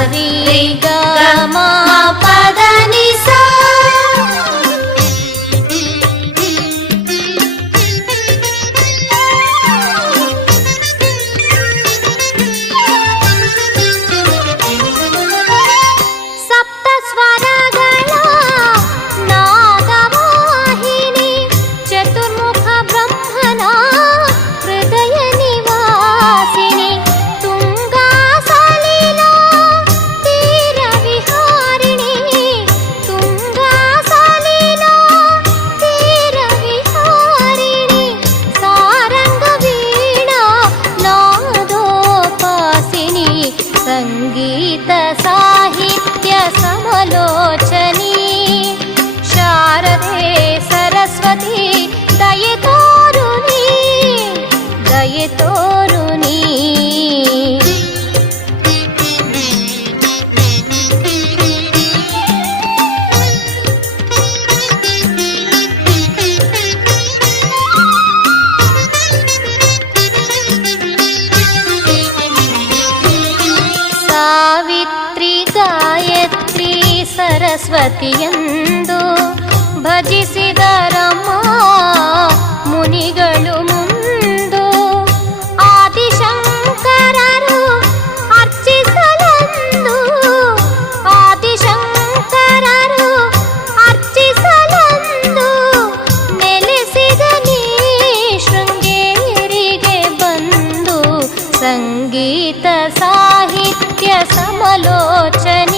ஹரி க గణపతి దయతోరుని దయతోరుని సావిత్రి గాయత్రి సరస్వతియందు భజిಸಿದರ నిత్య సమలోచన.